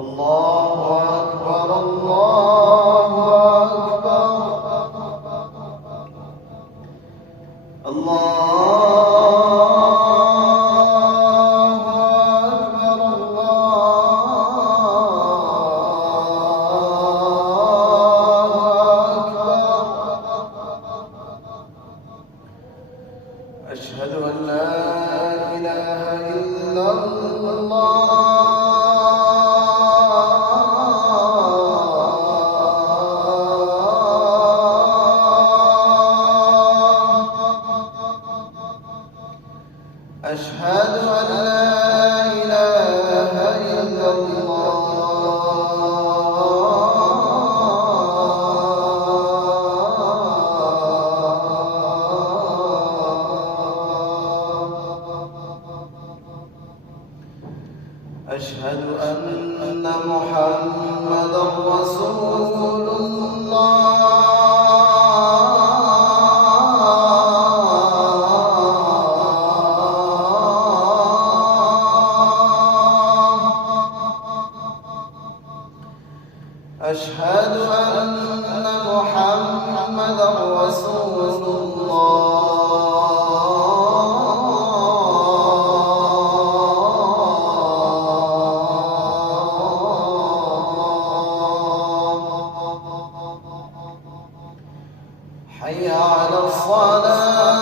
الله أكبر الله أكبر الله أشهد أن لا إله إلا الله أشهد أن لا إله إلا الله أشهد أن محمدًا رسول الله أشهد أن محمدًا رسول الله حي على الصلاة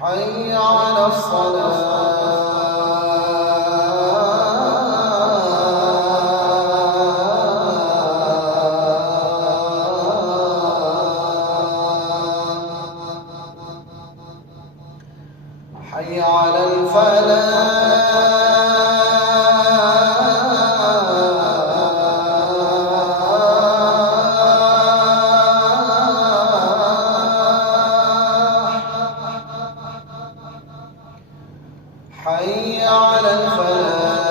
حي على الصلاة حي على الفلاح حي على الفلاح